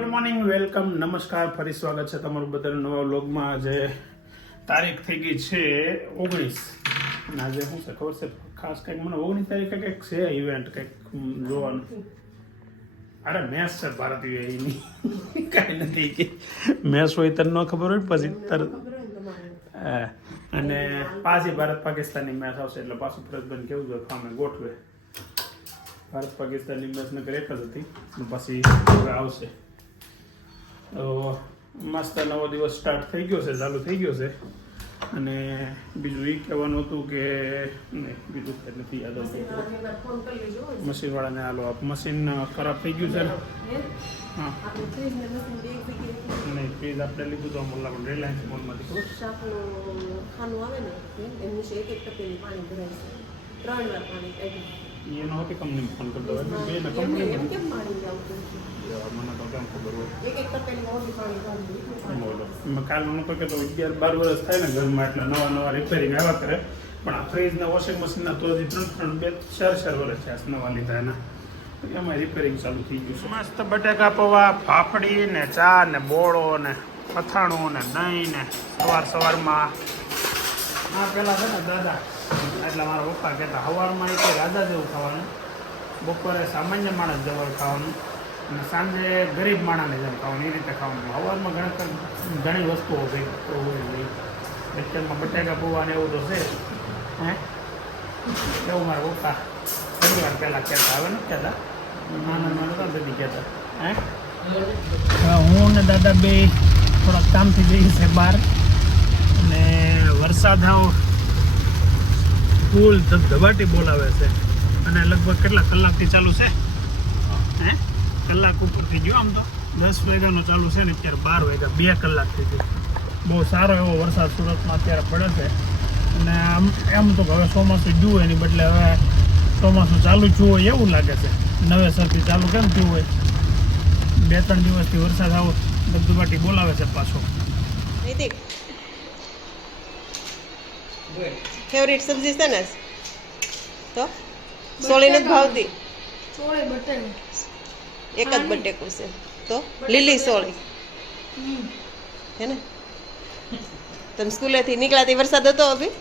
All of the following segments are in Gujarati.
ગુડ મોર્નિંગ, વેલકમ, નમસ્કાર, ફરી સ્વાગત છે તમારું બધાનું નવા વ્લોગમાં. આજે તારીખ થઈ ગઈ છે 19 અને આજે શું છે ખબર છે ખાસ કંઈક મને 19 તારીખે કંઈક છે ઇવેન્ટ કંઈક જોવાનું. અરે મેચ છે ભારતીય એની કાંઈ નથી કે મેચ હોય તને ન ખબર હોય પછી તરત અને પાછી ભારત પાકિસ્તાનની મેચ આવશે એટલે પાછું પ્રજબન કેવું જોઈએ સામે ગોઠવે. ભારત પાકિસ્તાનની મેચ નકર એક જ હતી પછી હવે આવશે. તો મસ્ત નવો દિવસ સ્ટાર્ટ થઈ ગયો છે, ચાલુ થઈ ગયો છે. અને બીજું એ કહેવાનું હતું કે નહીં બીજું કંઈ નથી યાદ આવતું. મશીનવાળાને હાલો આપ મશીન ખરાબ થઈ ગયું છે ને. હા નહીં ફ્રીજ આપણે લીધું તો મોલા પણ રિલાયન્સ મોલમાંથી ખબર ખાનું આવે ને એમનું છે એક ટપેલી પાણી ભરાય છે 3 વાર પાણી કાઢી એનો હોતી કંપની ફોન કરતો હોય બે ને કંપની એમ કેમ પાણી આવતું મને તો કેમ ખબર હોય એક ટપેલી ઓછી પાણી ભરાય. બોલો મેં કાલ હું તો કહેતો 11-12 વર્ષ થાય ને ઘરમાં એટલે નવા રિપેરિંગ આવ્યા કરે. પણ આ ફ્રીજના વોશિંગ મશીનના તો હજી 3-4 વર્ષ થયા નવા લીધા એના એમાં રિપેરિંગ ચાલુ થઈ ગયું છે. મસ્ત બટાકા પૌવા, ફાફડી ને ચા ને બોળો ને અથાણું ને દહીં ને સવારમાં આ પેલા છે ને દાદા એટલે મારા પપ્પા કહેતા સવારમાં એ રાજા જેવું ખાવાનું, બપોરે સામાન્ય માણસ જેવું ખાવાનું અને સાંજે ગરીબ માણસને જેમ ખાવાનું એ રીતે ખાવાનું. સવારમાં ઘણી વસ્તુઓ હોય પિક્ચરમાં બટાકા પૌવા ને એવું તો છે હે એવું મારા પપ્પા ઘણી વાર પહેલાં કહેતા હવે નથી કહેતા નાના નતા બધી કહેતા હે. હું ને દાદા બે થોડાક કામથી જઈએ છે બહાર અને વરસાદ ફૂલ ધબધબાટી બોલાવે છે અને લગભગ કેટલા કલાકથી ચાલુ છે હે કલાક ઉપર થઈ ગયો. આમ તો 10 વાગ્યાનો ચાલુ છે ને અત્યારે 12 વાગ્યા 2 કલાક થઈ ગયું. બહુ સારો એવો વરસાદ સુરતમાં અત્યારે પડે છે અને એમ તો હવે ચોમાસું જુઓ એની બદલે હવે ચોમાસું ચાલુ થયું હોય એવું લાગે છે. નવેસરથી ચાલુ કેમ થયું હોય 2-3 દિવસથી વરસાદ આવો ધબધબાટી બોલાવે છે પાછો. ફેવરિટ સબ્જી છે ને તો સોળી નથી ભાવતી. સોળે બટેકું એક જ બટેકું છે તો લીલી સોળી હે ને. તમે સ્કૂલેથી નીકળાતી વરસાદ હતો અભી?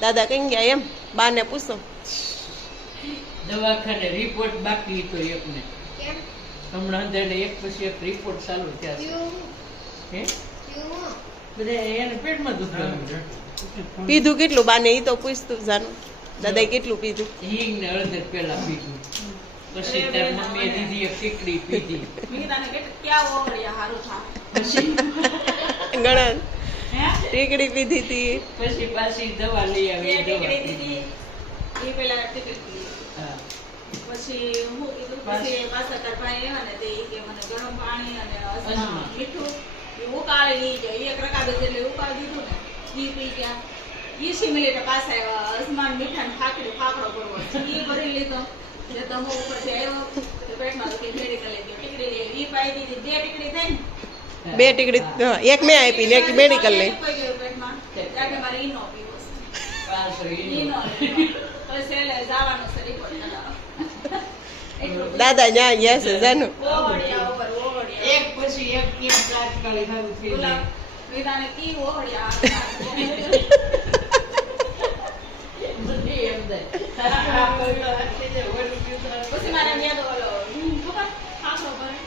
દાદા કઈ ગયા એમ બાને પૂછો. દવાખાને રિપોર્ટ બાકી તો એકને હમણાં એક પછી એક રિપોર્ટ ચાલુ થયા છે. બધા એને પેટમાં દુખવાનું છે. પીધું કેટલું બાને ઈ તો પૂછતું જાનું દાદાએ કેટલું પીધું? હિંગ ને હળદર પેલા પીધું પછી તાર મમ્મીએ દીધી એક ટીકડી પીધી પછી ઘણા ટીકડી પીધી હતી પછી પાછી દવા લઈ આવી દવા હા પછી હું કીધું પછી પાછા તાર ભાઈ આવ્યા ને તે કે મને ગરમ પાણી અને અજમા મીઠું એ ઉકાળી લીધો. એક રકાબે જેટલે ઉકાળી દીધું ને ઈ પી ગયા. 20 મિનિટ પાછા આવ્યા અજમાન મીઠા ને ફાકડો ભરવો ઈ ભરી લીધો. જે તમો ઉપરથી આવ્યો તો પેટમાં તો કે મેડિકલ લઈ ગયો ટીકડી લઈ ઈ પાઈ દીધી 2 ટીકડી થઈ ને 2 ટીકડી એક મેં આપી ને એક મેડિકલ લઈ પેટમાં ત્યારે મારે ઈનો પીવો છે. પાછો ઈનો પછી એટલે જવાનું છે રિપોર્ટ કરાવવા. દાદા ન્યા ગયા છે જાનું ઓવડિયા ઉપર ઓવડિયા એક પછી એક કેમ તાત્કાલિક સારું થઈ ગુલાબ જાય. વિધાને કી ઓવડિયા બધી એમ થાય. પછી મારે યાદ ઓલો ખબર ખાખરો ભરે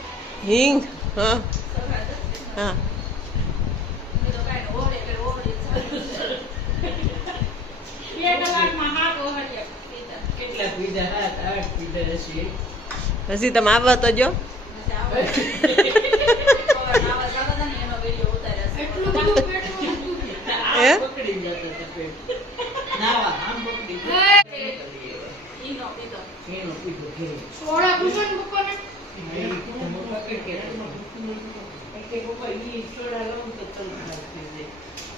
હિંગ હા હા મેં તો કાંઈ ઓવડે એટલે ઓવડે બે કલાકમાં હાથ ઓવડિયા પીધા. કેટલા પીધા 7-8 પીધા હશે. હજી તમે આવવા તો જો પછી આવે આવા જતા હતા ને એનો વિડીયો ઉતાર્યા છે. એટલું બધું પેટમાં હે? આમ પકડી જતો હતો પેટ. નાવા આમ પકડી જતો. ઈનો પીધો. એનો પીધો ઘેર. સોડા કુશન પપ્પાને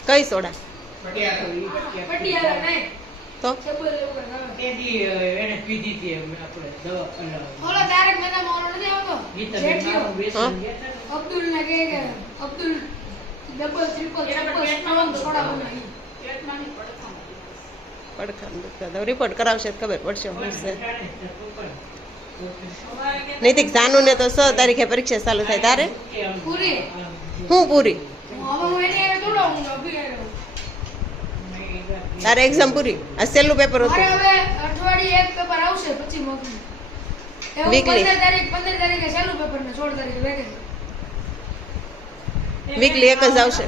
કઈ સોડા પટિયાલા નહીં તો ચપ્પલ એવું કરે. એને પીધી હતી આપણે દવા ઓલો તારક મહેતામાં ઓલો નથી આવતો જેઠિયો બેસન અબ્દુલ ને કે અબ્દુલ ડબલ ટ્રિપલ સોડા બનાવી પેટમાં નહીં પડખામાં પડખામ દુખતા રિપોર્ટ કરાવશે તો ખબર પડશે શું છે. અમારે કે નૈતિક જાનુ ને તો 6 તારીખે પરીક્ષા ચાલુ થાય તારે પૂરી હું પૂરી હવે એને થોડો હું અભી આવ્યો તારે એક્ઝામ પૂરી આ છેલ્લું પેપર મારે હતું હવે અઠવાડિયે એક પેપર આવશે પછી મોકલું એવું Weekly. 15 તારીખે ચાલુ પેપર ને 16 તારીખે વેકેશન વીકલી એક જ આવશે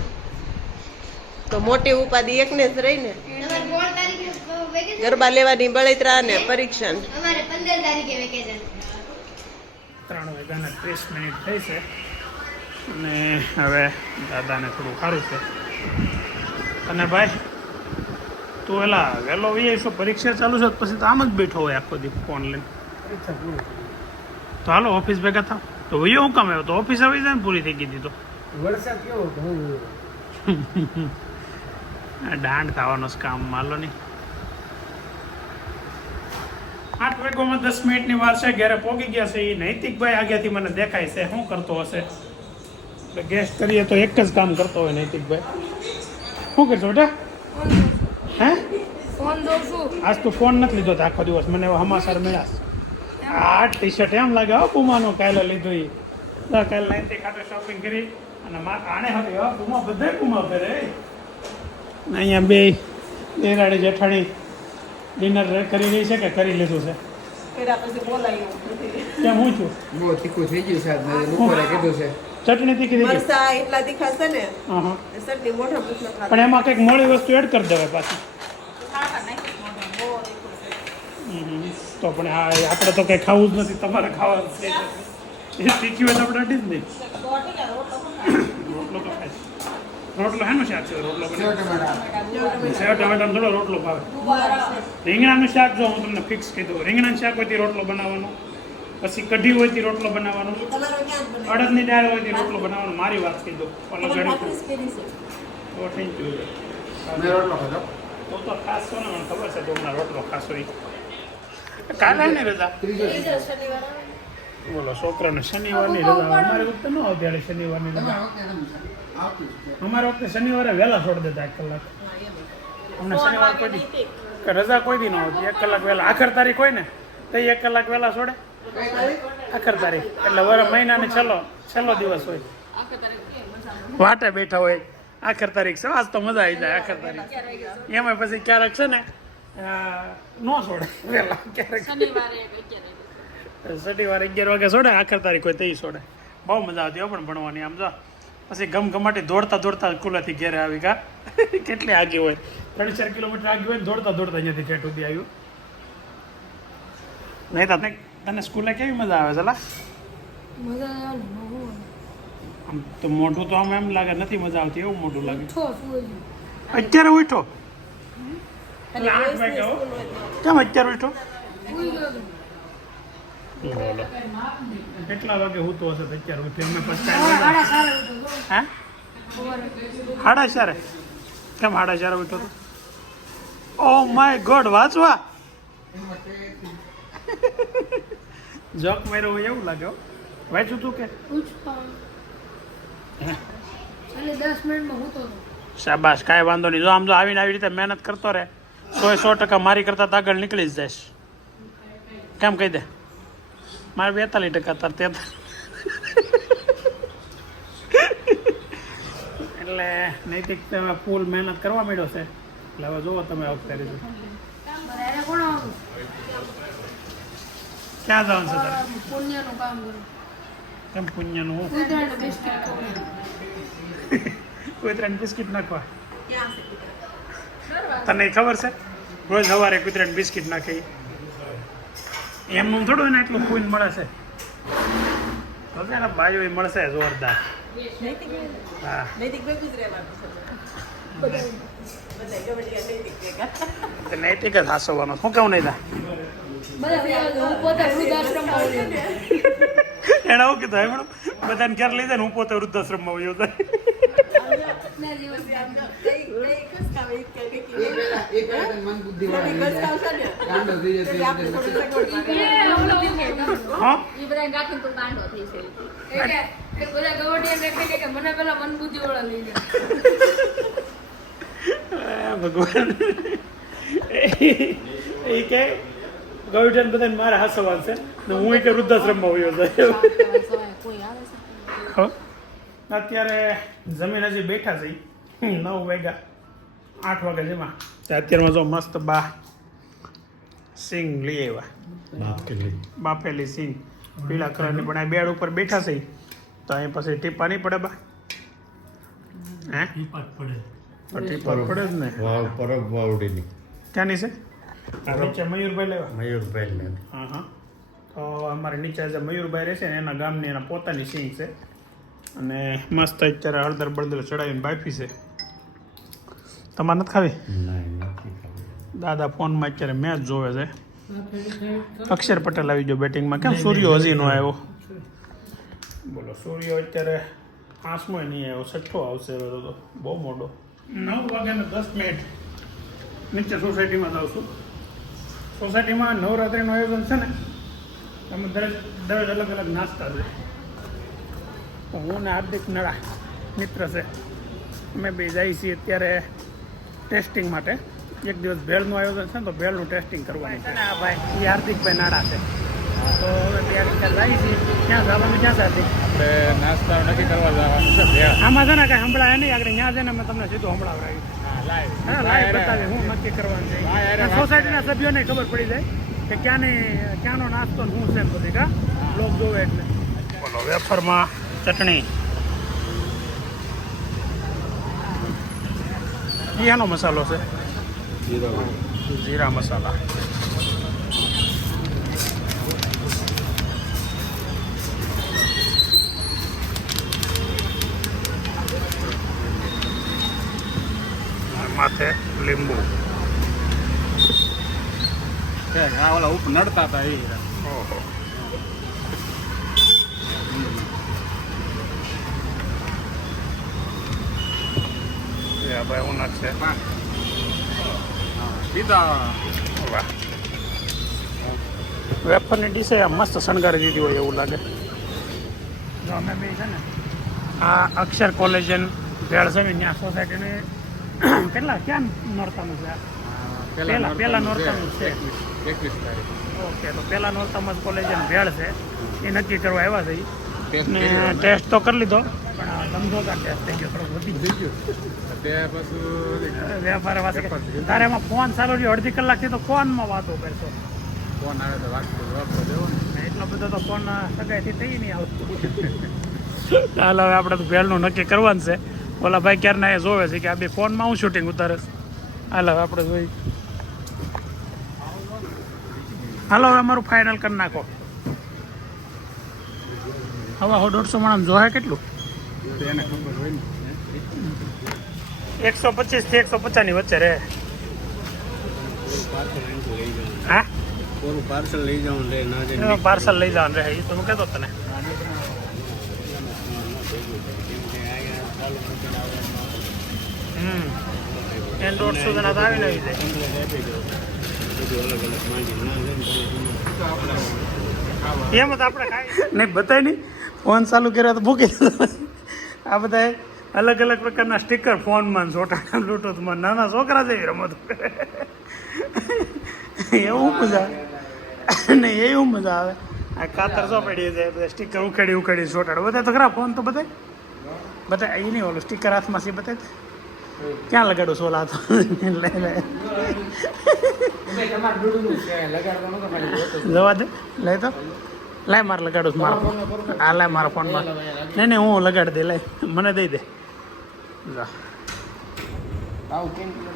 તો મોટી ઉપાધિ એકને જ રહી ને તમારે 16 તારીખે વેકેશન ગરબા લેવાની બળતરા ને પરીક્ષા ને. અમારે 15 તારીખે વેકેશન 3 વાગ્યાના 30 મિનિટ થઈ છે અને હવે દાદાને થોડું સારું છે. અને ભાઈ તું એલા વહેલો વી પરીક્ષા ચાલુ છે પછી તો આમ જ બેઠો હોય આખો દી ફોન લઈને. તો હાલો ઓફિસ ભેગા થાવ તો વયો હું કામ આવ્યો તો ઓફિસ આવી જાય ને પૂરી થઈ ગઈ તો વરસાદ કેવો હતો હું દાંડ થવાનો જ કામ માલો નહીં. 8 વાગ્યામાં 10 મિનિટની વાર છે. ઘરે પોગી ગયા છે એ નૈતિકભાઈ આગળથી મને દેખાય છે શું કરતો હશે. એટલે ગેસ કરીએ તો એક જ કામ કરતો હોય નૈતિકભાઈ. શું કરશો બેટા? હે ફોન દઉં છું આજ તો ફોન નથી લીધો તો આખો દિવસ મને એવા સમાચાર મળ્યા. આ ટી શર્ટ એમ લાગે હો પુમાનો કાલે લીધો એ કાલે નૈતિક ખાતે શોપિંગ કરી અને આને હતી હો પુમા બધે પુમા પહેરે. અહીંયા બે દેરાણી જેઠાણી ડિનર કરી રહી છે કે કરી લીધું છે? કેમ હું છું? બહુ તીખું થઈ ગયું સાહેબ મેં બપોરે કીધું છે ચટણી તીખી દીધી. મરસા એટલા તીખા છે ને હા હા ચટણી મોઢા પૂછ ના પણ એમાં કંઈક મોડી વસ્તુ એડ કરી દેવાય પાછી. તો પણ હા આપણે તો કંઈ ખાવું જ નથી તમારે ખાવાનું છે. એ તીખી હોય તો આપણે અડી જ નહીં. રોટલો તો ખાય રોટલો હેનું શાક છે? રોટલો સેવ બને ટમેટા સેવ ટમેટાનો થોડો રોટલો ભાવે. રીંગણાનું શાક જો હું તમને ફિક્સ કહી દઉં રીંગણાનું શાક હોય તે રોટલો બનાવવાનો પછી કઢી હોય તે રોટલો બનાવવાનો અડદની દાળ હોય તે રોટલો બનાવવાનો. મારી વાત કહી દઉં અલગ ઘડી તો થેન્ક યુ. મેં રોટલો ખાધો તો તો ખાસ છો ને મને ખબર છે તો હમણાં રોટલો ખાસો એ કાલે ને રજા ત્રીજો બોલો છોકરાને શનિવારની રજા અમારી વખતે ન આવતી આડે શનિવારની રજા. અમારા વખતે શનિવારે વહેલા છોડી દેતા 1 કલાક. અમને શનિવાર કોઈ દી રજા કોઈ દી ન હોતી 1 કલાક વહેલા. આખર તારીખ હોય ને તો 1 કલાક વહેલા છોડે. આખર તારીખ એટલે મહિનાની છેલ્લો દિવસ હોય. વાટે બેઠા હોય આખર તારીખ છે આજ તો મજા આવી જાય. આખર તારીખ એમાં પછી ક્યારેક છે ને ન છોડે વહેલા ક્યારેક શનિવારે 11 વાગે છોડે. આખર તારીખ હોય તે છોડે. બહુ મજા આવતી હોય પણ ભણવાની. આમ જો પછી ગમગમાટી દોડતા કુલાથી ઘેરે આવી કા કેટલી આગી હોય 3-4 કિલોમીટર આગી હોય ને દોડતા અહીંયાથી ઠેઠ સુધી આવ્યું. નહીં તો તને સ્કૂલે કેવી મજા આવે છે લા? મજા આવે આમ તો મોઢું તો આમ એમ લાગે નથી મજા આવતી એવું મોઢું લાગે. ને અત્યારે ઉઠો એટલે 8 વાગે હો. કેમ અત્યારે ઉઠો? કેટલા વાગે હું તો હશે તો અત્યારે ઉઠી અમે પછી હે 4:30 કેમ 4:30 ઉઠો તો? ઓ માય ગોડ વાંચવા જોક માર્યો હોય એવું લાગે હો. વાંચ્યું તું કે? એટલે 10 મિનિટમાં હું તો શાબાશ કાંઈ વાંધો નહીં. જો આમ જો આવીને આવી રીતે મહેનત કરતો રહે 100% મારી કરતાં તો આગળ નીકળી જ જઈશ. કેમ કહી દે? મારે 42% તાર 43. એટલે નૈતિક તમે ફૂલ મહેનત કરવા માંડ્યો છે એટલે હવે જુઓ તમે વખતે રીતે એને કોણ આવું ક્યાં જવાનું છે તારે? પુણ્યનું કામ કરું કેમ પુણ્યનું હું કૂતરાને બિસ્કિટ ખવડાવું કૂતરાને બિસ્કિટ નાખવા તને ખબર છે રોજ સવારે કૂતરાને બિસ્કિટ નાખે એમનું થોડું એને એટલું ખૂન મળે છે તો એના બાયો મળશે જોરદાર. હા નૈતિક જ હાસવાનો શું કેવું નહીં બધા હું પોતે વૃદ્ધાશ્રમમાં આવ્યો એને આવું કીધું હમણાં બધાને ક્યારે લઈ જાય ને હું પોતે વૃદ્ધાશ્રમમાં આવ્યો હતો. મન બુદ્ધિ વાળા ગાંડો થઈ જશે હા બધા ગવડિયા દેખાય કે મને પેલા મન બુદ્ધિ વાળા લઈ જાય ભગવાન એ કે ગૌઠિયાને બધાને મારે હાસવાલ છે ને હું કે વૃદ્ધાશ્રમમાં વયો જાય. હો. અત્યારે જમીન હજી બેઠા છે 9 વાગ્યા 8 વાગ્યા જેમાં અત્યારમાં જો મસ્ત બા સિંગ લઈ આવ્યા બાફેલી સિંગ પીળા કલરની પણ આ બેડ ઉપર બેઠા છે તો અહીં પછી ટીપા નહીં પડે બા હે ટીપા પડે જ ને પરબ વાવડીની ક્યાંની છે આ નીચે મયુરભાઈ લેવા મયુરભાઈ હા હા તો અમારે નીચે જે મયુરભાઈ રહેશે ને એના ગામની એના પોતાની સિંગ છે અને મસ્ત અત્યારે હળદર બળદર ચડાવીને બાફી છે તમારે નથી ખાવી દાદા ફોનમાં અત્યારે મેચ જોવે છે અક્ષર પટેલ આવી ગયો બેટિંગમાં કેમ સૂર્યો હજી નો આવ્યો બોલો સૂર્યો અત્યારે 5મો નહીં આવ્યો 6ઠો આવશે હવે તો બહુ મોટો 9 વાગ્યાને 10 મિનિટ નીચે સોસાયટીમાં જાઉં છું સોસાયટીમાં નવરાત્રિનું આયોજન છે ને એમાં દરેક અલગ અલગ નાસ્તા છે હું ને હાર્દિક નળા મિત્ર છે અમે બે જઈએ છીએ અત્યારે ટેસ્ટિંગ માટે એક દિવસ ભેળનું આયોજન છે ને તો ભેળનું ટેસ્ટિંગ કરવાનું છે આ ભાઈ એ હાર્દિકભાઈ નાડા છે તો હવે ત્યાં જઈએ છીએ ક્યાં જવાનું ક્યાં સાથે આપણે નાસ્તા નક્કી કરવા જવાનું છે આમાં છે ને કાંઈ સંભળાય નહીં આગળ ત્યાં છે ને અમે તમને સીધું સંભળાવડાવી હા લાઈવ બતાવી હું નક્કી કરવાનું છે સોસાયટીના સભ્યોને ખબર પડી જાય કે ક્યાંનો નાસ્તો ને શું છે બધી કા લોક જોવે એટલે બોલો વેફરમાં ચટણી એનો મસાલો છે જીરા મસાલા માથે લીંબુ ઓલા ઉપર નડતા હતા એ ઓહો ભાઈ હું છે સીધા વાહ વેફરની ડીશે આ મસ્ત શણગારી દીધી હોય એવું લાગે જો અમે બે છે ને આ અક્ષર કોલેજન ભેળ છે ને ત્યાં સોસાયટીને કેટલા ક્યાં નોરતાનું છે પહેલા નોરતાનું છે 21 તારીખ ઓકે તો પહેલા નોરતામાં કોલેજન ભેળ છે એ નક્કી કરવા આવ્યા છે ને ટેસ્ટ તો કરી લીધો પણ ધંધોકા ટેસ્ટ થઈ ગયો થોડો વધી ગયો ત્યાં પાછું વેપાર વાસે તારે એમાં ફોન ચાલુ રહ્યો અડધી કલાકથી તો ફોનમાં વાતો કરશો ફોન આવે તો વાપરો દેવો ને એટલો બધો તો ફોન સગાઈથી થઈ નહીં આવતું ચાલ હવે આપણે તો ભેળનું નક્કી કરવાનું છે ઓલા ભાઈ ક્યારના એ જોવે છે કે આ બે ફોનમાં હું શૂટિંગ ઉતારે હાલ હવે આપણે જોઈ હાલો હવે અમારું ફાઇનલ કરી નાખો હવે 150 માણસ જોહે કેટલું એને ખબર હોય ને 125 થી 150 ની વચ્ચે રહે હા ઓલું પાર્સલ લઈ જાઉં લે ના પાર્સલ લઈ જવાનું રહે એ તો હું કહેતો તને એન્ડ્રોઈડ સુધીના તો આવીને આવી જાય એમ તો આપણે ખાઈ નહીં બતાય નહીં ફોન ચાલુ કર્યો તો ભૂકી આ બધા અલગ અલગ પ્રકારના સ્ટીકર ફોનમાં ચોટાડા બ્લુટૂથમાં નાના છોકરા જેવી રમત એવું મજા નહીં એવું મજા આવે આ કાતર જો પડી જાય બધા સ્ટીકર ઉખેડી ચોટાડો બધા તો ખરા ફોન તો બતાય એ નહીં ઓલું સ્ટીકર હાથમાં છે બતાય ક્યાં લગાડું સોલા તો જવા દે લઈ તો લાય મારે લગાડું મારા હા લાય મારા ફોનમાં નહીં હું લગાડી દે લાય મને દઈ દે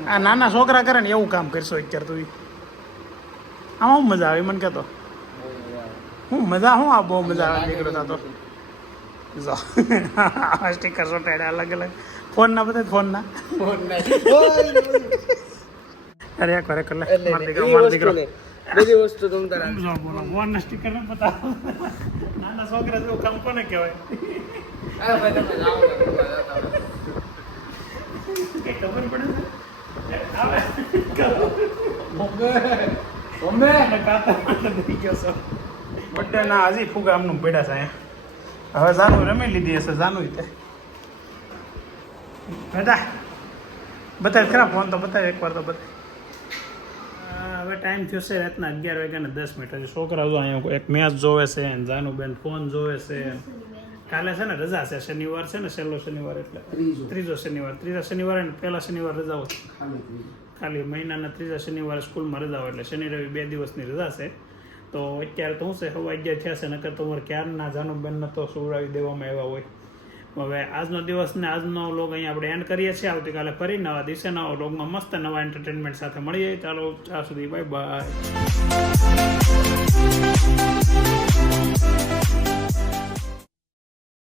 આ નાના છોકરા કરે ને એવું કામ કરશો અત્યારે તું આમાં શું મજા આવે મને કહેતો હું મજા આ બહુ મજા આવે નીકળો થતો જો સ્ટીકર ચોટાડ્યા અલગ અલગ ફોનના બધા ફોનના અરે એક વાર કર લે માર દીકરો બધી વસ્તુ તમ તારા જો બોલો ફોનના સ્ટીકર ને બતાવો નાના છોકરા જેવું કામ કોને કહેવાય આ ભાઈ તમે જાઓ કે ખબર પડે છે આવે બોમ્બે કાતા થઈ ગયો છો બર્થડે ના હજી ફુગા આમનું પડ્યા છે હવે જાનું રમી લીધી હશે જાનું તે બતાય ખરા ફોન તો બતાય એકવાર તો બતાય હવે ટાઈમ થયો છે રાતના 11:10 હજી છોકરા જો અહીંયા એક મેચ જોવે છે અને જાનુબેન ફોન જોવે છે. કાલે છે ને રજા છે, શનિવાર છે ને, છેલ્લો શનિવાર એટલે ત્રીજો શનિવાર અને પહેલા શનિવાર રજાઓ છે. ખાલી મહિનાના ત્રીજા શનિવારે સ્કૂલમાં રજાઓ એટલે શનિ રવિ 2 દિવસની રજા છે. તો અત્યારે તો શું છે 11 થયા છે, નકર તો મારે ક્યારના જાનુબેનને તો સુવડાવી દેવામાં આવ્યા હોય. હવે આજનો દિવસ ને આજનો વ્લોગ અહીંયા આપણે એન્ડ કરીએ છીએ. આવતીકાલે ફરી નવા દિવસે નવા વ્લોગમાં મસ્ત નવા એન્ટરટેનમેન્ટ સાથે મળીએ. ચાલો ત્યાં સુધી બાય બાય.